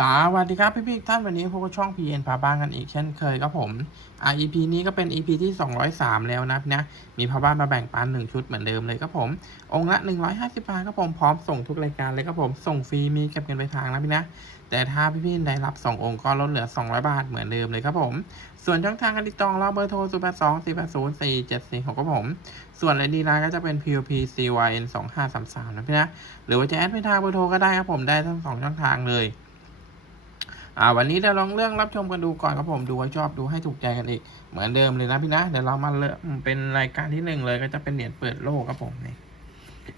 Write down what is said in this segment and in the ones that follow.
สวัสดีครับพี่พี่ท่านวันนี้พวกบช่อง PN พาบ้านกันอีกเช่นเคยครับผมอ่า EP นี้ก็เป็น EP ที่ 203 แล้วนะนะมีพาบ้านมาแบ่งปันหนึ่งชุดเหมือนเดิมเลยครับผม องค์ละ 150 บาทครับผมพร้อมส่งทุกรายการเลยครับผมส่งฟรีมีเก็บเงินไปทางนะพี่นะ แต่ถ้าพี่พี่ได้รับ 2 องค์ก็ลดเหลือ 200 บาทเหมือนเดิมเลยครับผม ส่วนช่องทางการติดต่อเราเบอร์โทร 0 8 2 4 8 0 4 7 4 6ครับผม ส่วนเลดีไลน์ก็จะเป็น POP CYN 2533นะพี่นะหรือว่าจะแอดไปทางเบอร์โทรก็ได้ครับผมได้ทั้งสองช่องทางเลย อ่าวันนี้เดี๋ยวลองเรื่องรับชมกันดูก่อนครับผมดูให้ชอบดูให้ถูกใจกันอีก เหมือนเดิมเลยนะพี่นะเดี๋ยวเรามาเริ่มเป็นรายการที่หนึ่งเลยก็จะเป็นเหรียญเปิดโลกครับผมนี่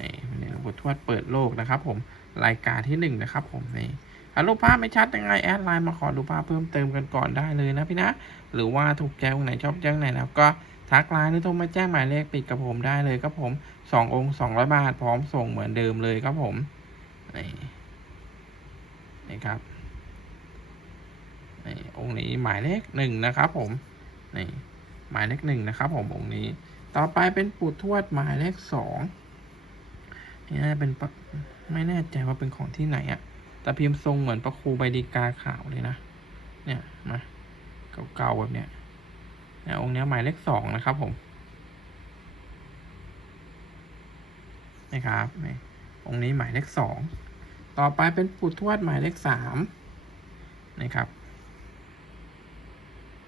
นี่เหรียญหลวงปู่ทวดเปิดโลกนะครับ ผมรายการที่หนึ่งนะครับ ผมนี่ถ้ารูปภาพไม่ชัดยังไงแอดไลน์มาขอดูปภาพเพิ่มเติมกันก่อนได้เลยนะพี่นะ หรือว่าถูกใจตรงไหนชอบใจตรงไหนนะก็ทักไลน์หรือโทรมาแจ้งหมายเลขปิดกับผมได้เลยครับผมสององค์สองร้อยบาทพร้อมส่งเหมือนเดิมเลยครับผมนี่นี่ครับ นี่องค์นี้หมายเลขหนึ่งนะครับผมนี่หมายเลขหนึ่งนะครับผมองค์นี้ ต่อไปเป็นปู่ทวดหมายเลขสองนี่น่าเป็นไม่แน่ใจว่าเป็นของที่ไหนอะแต่พิมพ์ทรงเหมือนประครูใบดีกาขาวเลยนะ เนี่ยมาเก่าๆแบบเนี้ยเนี่ยองค์นี้หมายเลขสองนะครับผมนะครับนี่องค์นี้หมายเลขสอง ต่อไปเป็นปู่ทวดหมายเลขสามนะครับ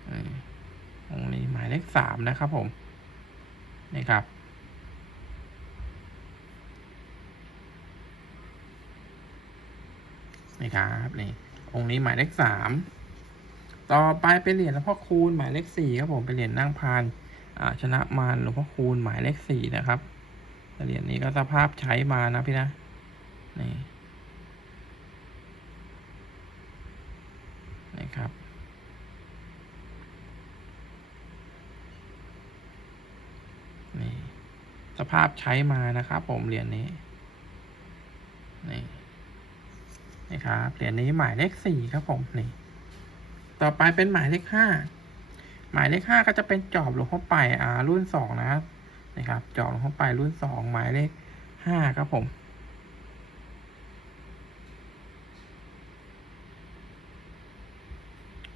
อืมองค์นี้หมาย เลขสามนะครับผมนี่ครับ นี่ครับนี่องค์นี้หมายเลขสามต่อไปเป็นเหรียญหลวงพ่อคูณหมายเลขสี่ครับผมเป็นเหรียญนั่งพานชนะมารหลวงพ่อคูณหมายเลขสี่นะครับเหรียญนี้ก็สภาพใช้มานะพี่นะนี่นี่ครับ นี่ สภาพใช้มานะครับ ผมเหรียญนี้นี่นี่ครับเหรียญนี้หมายเลขสี่ครับผมนี่ต่อไปเป็นหมายเลขห้าหมายเลขห้าก็จะเป็นจอบหลวงพ่อไปอ่ารุ่นสองนะครับนี่ครับ จอบหลวงพ่อไปรุ่นสองหมายเลขห้าครับผม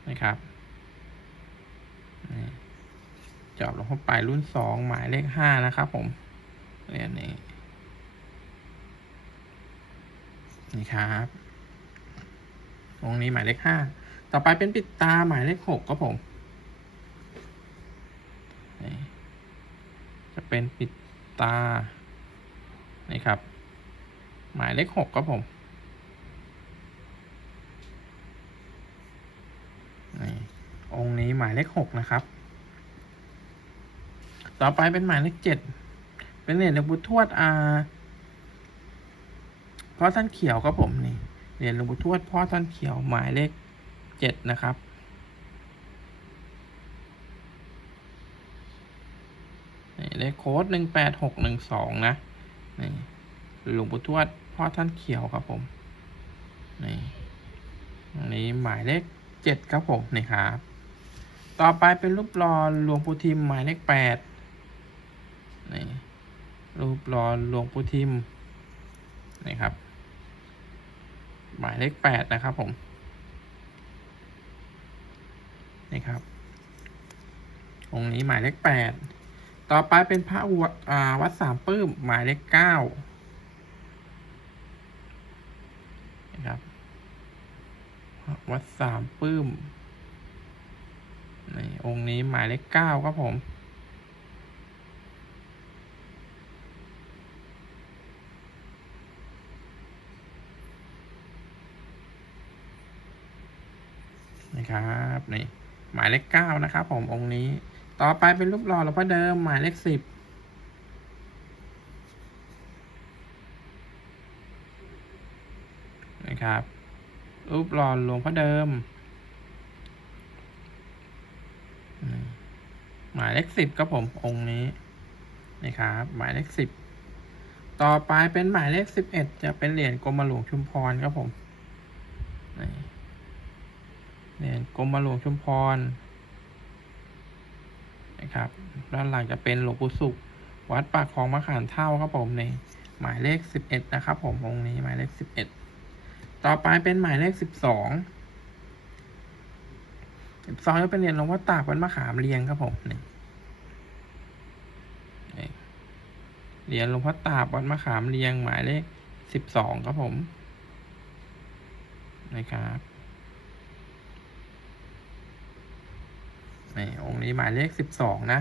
นี่ครับนี่จอบหลวงพ่อไปรุ่นสองหมายเลขห้านะครับผม เหรียญนี้นี่ครับตรงนี้หมายเลขห้าต่อไปเป็นปิดตาหมายเลขหกครับผมจะเป็นปิดตา นี่ครับ หมายเลขหกครับผมนี่องค์นี้หมายเลขหกนะครับ ต่อไปเป็นหมายเลขเจ็ด เป็นเหรียญหลวงปู่ทวดอ่าพ่อท่านเขียวครับผมนี่เหรียญหลวงปู่ทวดพ่อท่านเขียวหมายเลขเจ็ดนะครับ นี่เลขโค้ดหนึ่งแปดหกหนึ่งสองนะ นี่หลวงปู่ทวดพ่อท่านเขียวครับผม นี่อันนี้หมายเลขเจ็ดครับผมนี่ครับ ต่อไปเป็นรูปหล่อหลวงปู่ทิมหมายเลขแปดนี่ รูปหล่อหลวงปู่ทิมนี่ครับ หมายเลขแปดนะครับผมนี่ครับองค์นี้หมายเลขแปดต่อไปเป็นพระวัดวัดสามปื้มหมายเลขเก้านะครับวัดสามปื้มนี่องค์นี้หมายเลขเก้าครับผม นะครับนี่หมายเลขเก้านะครับผมองค์นี้ ต่อไปเป็นรูปหล่อหลวงพ่อเดิมหมายเลขสิบนะครับรูปหล่อหลวงพ่อเดิม หมายเลขสิบครับผมองค์นี้นะครับหมายเลขสิบต่อไปเป็นหมายเลขสิบเอ็ดจะเป็นเหรียญกรมหลวงชุมพรครับผมนี่ เนี่ยกรมหลวงชุมพรนะครับด้านหลังจะเป็นหลวงปู่สุข วัดปากคลองมะขามเท่าครับผมในหมายเลขสิบเอ็ดนะครับผมองค์นี้หมายเลขสิบเอ็ดต่อไปเป็นหมายเลขสิบสองสิบสองจะเป็นเหรียญหลวงพ่อตากวัดมะขามเรียงครับผมนี่นี่เหรียญหลวงพ่อตากวัดมะขามเรียงหมายเลขสิบสองครับผมนะครับ นี่องค์นี้หมายเลขสิบสองนะ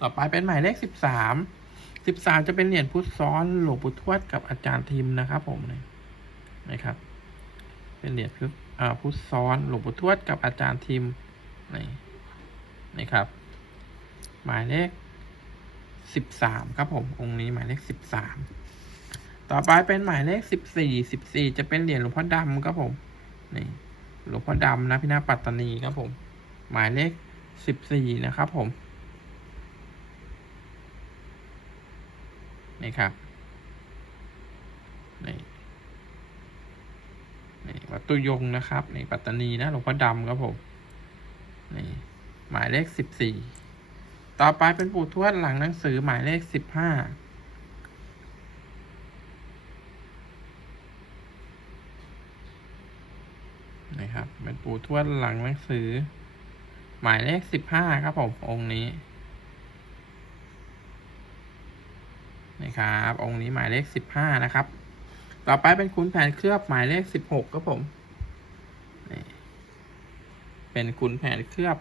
ต่อไปเป็นหมายเลขสิบสามสิบสามจะเป็นเหรียญพุทธซ้อนหลวงปู่ทวดกับอาจารย์ทิมนะครับ ผมนี่นะครับ เป็นเหรียญพุทธพุทธซ้อนหลวงปู่ทวดกับอาจารย์ทิมนี่นะครับ หมายเลขสิบสามครับผมองค์นี้หมายเลขสิบสามต่อไปเป็นหมายเลขสิบสี่สิบสี่จะเป็นเหรียญหลวงพ่อดำครับผมนี่หลวงพ่อดำนะพี่นาปัตตานีครับผม หมายเลขสิบสี่นะครับผม นี่ครับ นี่นี่วัดตุยงนะครับ นี่ปัตตานีนะหลวงพ่อดำครับผม นี่หมายเลขสิบสี่ต่อไปเป็นปู่ทวดหลังหนังสือหมายเลขสิบห้านะครับเป็นปู่ทวดหลังหนังสือ หมายเลขสิบห้าครับผมองค์นี้นะครับองค์นี้หมายเลขสิบห้านะครับ ต่อไปเป็นขุนแผนเคลือบหมายเลขสิบหกครับผมนี่เป็นขุนแผนเคลือบ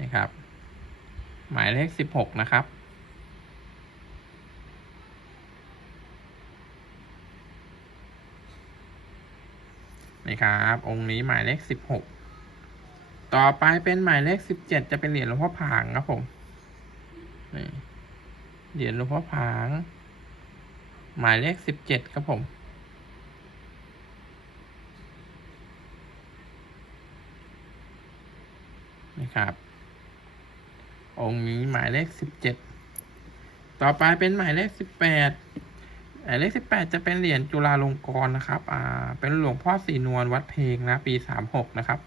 นะครับ หมายเลขสิบหกนะครับนี่ครับองค์นี้หมายเลขสิบหก ต่อไปเป็นหมายเลขสิบเจ็ดจะเป็นเหรียญหลวงพ่อผางครับผมนี่เหรียญหลวงพ่อผาง หมายเลขสิบเจ็ดครับผมนะครับ องค์นี้หมายเลขสิบเจ็ดต่อไปเป็นหมายเลขสิบแปดหมายเลขสิบแปดจะเป็นเหรียญจุฬาลงกรณ์นะครับ อ่า เป็นหลวงพ่อสีนวลวัดเพลงนะ ปีสามหกนะครับ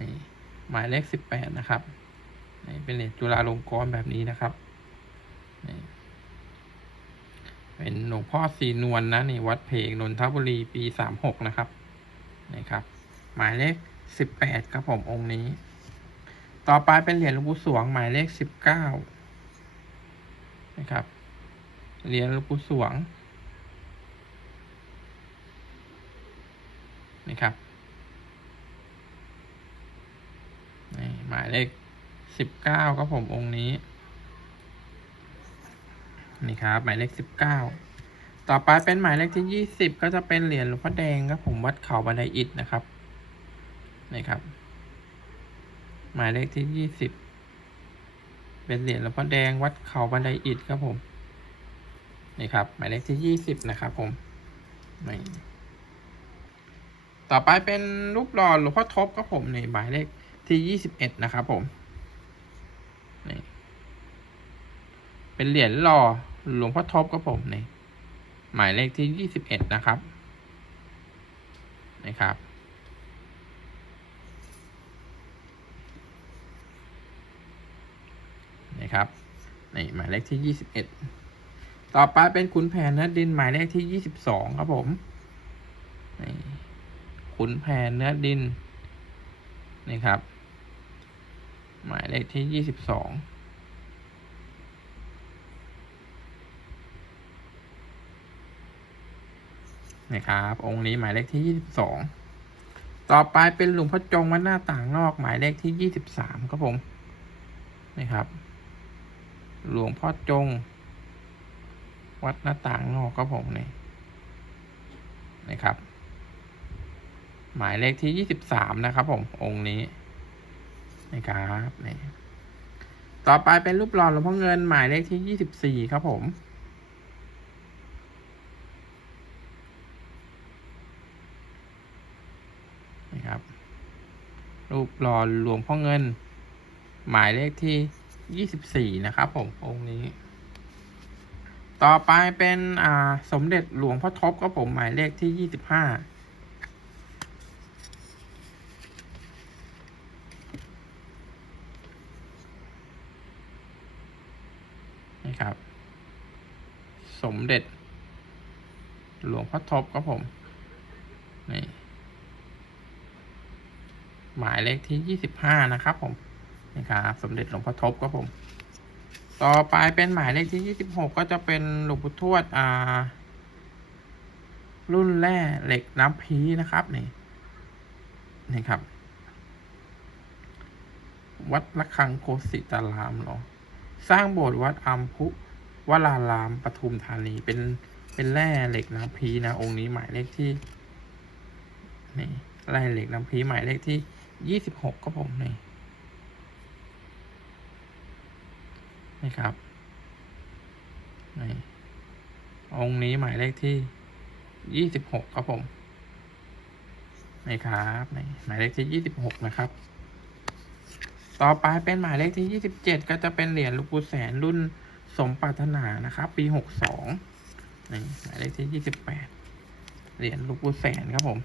นี่ หมายเลขสิบแปดนะครับนี่เป็นเหรียญจุฬาลงกรณ์แบบนี้นะครับนี่เป็นหลวงพ่อสีนวลนะนี่วัดเพลงนนทบุรีปีสามหกนะครับนี่ครับ หมายเลขสิบแปดครับผมองค์นี้ ต่อไปเป็นเหรียญหลวงปู่สวง หมายเลขสิบเก้านะครับเหรียญหลวงปู่สวงนี่ครับนี่หมายเลขสิบเก้าครับผมองค์นี้ นี่ครับ หมายเลขสิบเก้าต่อไปเป็นหมายเลขที่ยี่สิบก็จะเป็นเหรียญหลวงพ่อแดงครับผมวัดเขาบันไดอิฐนะครับนี่ครับ หมายเลขที่ยี่สิบเป็นเหรียญหลวงพ่อแดงวัดเขาบันไดอิฐครับผมนี่ครับ หมายเลขที่ยี่สิบนะครับผมนี่ต่อไปเป็นรูปหล่อหลวงพ่อทบครับผมในหมายเลข ที่ยี่สิบเอ็ดนะครับผมนี่เป็นเหรียญหล่อหลวงพ่อทบครับผมนี่หมายเลขที่ยี่สิบเอ็ดนะครับนะครับนี่ครับนี่หมายเลขที่ยี่สิบเอ็ดต่อไปเป็นขุนแผนเนื้อดินหมายเลขที่ยี่สิบสองครับผมนี่ขุนแผนเนื้อดินนี่ครับ หมายเลขที่ยี่สิบสองนะครับ องค์นี้หมายเลขที่ยี่สิบสองต่อไปเป็นหลวงพ่อจงวัดหน้าต่างนอกหมายเลขที่ยี่สิบสามครับผมนะครับ หลวงพ่อจง วัดหน้าต่างนอกครับผมนี่นะครับ หมายเลขที่ยี่สิบสามนะครับผมองค์นี้ นะครับนี่ต่อไปเป็นรูปหล่อหลวงพ่อเงินหมายเลขที่ยี่สิบสี่ครับผมนะครับ รูปหล่อหลวงพ่อเงิน หมายเลขที่ยี่สิบสี่นะครับผมองค์นี้ ต่อไปเป็นอ่าสมเด็จหลวงพ่อทบครับผมหมายเลขที่ยี่สิบห้า ครับ สมเด็จ หลวงพ่อทบครับผม นี่ หมายเลขที่ยี่สิบห้านะครับผม นี่ครับ สมเด็จหลวงพ่อทบครับผม ต่อไปเป็นหมายเลขที่ยี่สิบหกก็จะเป็นหลวงปู่ทวด อ่า รุ่นแร่เหล็กน้ำพีนะครับ นี่ นี่ครับ วัดระฆังโคสิตารามเหรอ สร้างโบสถ์วัดอัมพุวรารามปทุมธานีเป็นเป็นแร่เหล็กน้ำพีนะองค์นี้หมายเลขที่นี่แร่เหล็กน้ำพีหมายเลขที่ยี่สิบหกก็ผมนี่นี่ครับนี่องค์นี้หมายเลขที่ยี่สิบหกครับผมนี่ครับนี่หมายเลขที่ยี่สิบหกนะครับ ต่อไปเป็นหมายเลขที่ยี่สิบเจ็ดก็จะเป็นเหรียญลูกปูแสนรุ่นสมปรารถนานะครับ ปีหกสองนี่หมายเลขที่ยี่สิบแปดเหรียญลูกปูแสนครับผม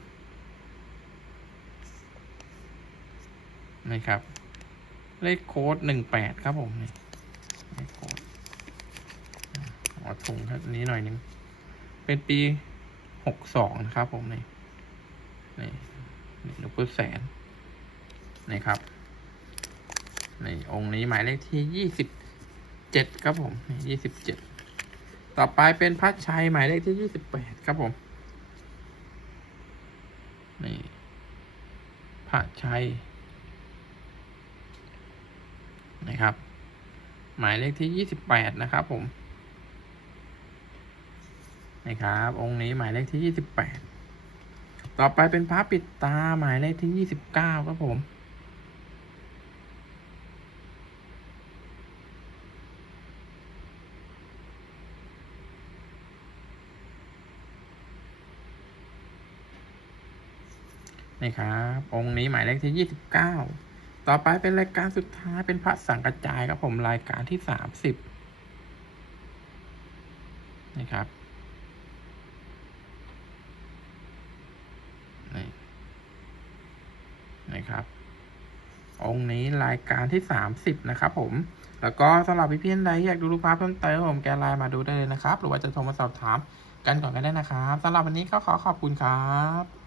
นี่ครับ เลขโค้ดหนึ่งแปดครับผมนี่เลขโค้ดขอถุงครับนี้หน่อยหนึง เป็นปีหกสองนะครับผมนี่นี่ลวงปู่แสนนี่ครับ นี่องค์นี้หมายเลขที่ยี่สิบเจ็ดครับผมยี่สิบเจ็ดต่อไปเป็นพัดชัยหมายเลขที่ยี่สิบแปดครับผม นี่พัดชัยนะครับ หมายเลขที่ยี่สิบแปดนะครับผมนะครับ องค์นี้หมายเลขที่ยี่สิบแปดต่อไปเป็นพระปิดตาหมายเลขที่ยี่สิบเก้าครับผม นี่ครับองค์นี้หมายเลขที่ยี่สิบเก้าต่อไปเป็นรายการสุดท้ายเป็นพระสังกระจายครับผมรายการที่สามสิบนี่ครับนี่นี่ครับ องค์นี้รายการที่สามสิบนะครับผม แล้วก็สำหรับพี่เพี้ยนใดอยากดูรูปภาพเพิ่มเติมผมแกไลน์มาดูได้เลยนะครับ หรือว่าจะโทรมาสอบถามกันก่อนก็ได้นะครับสำหรับวันนี้ก็ขอขอบคุณครับ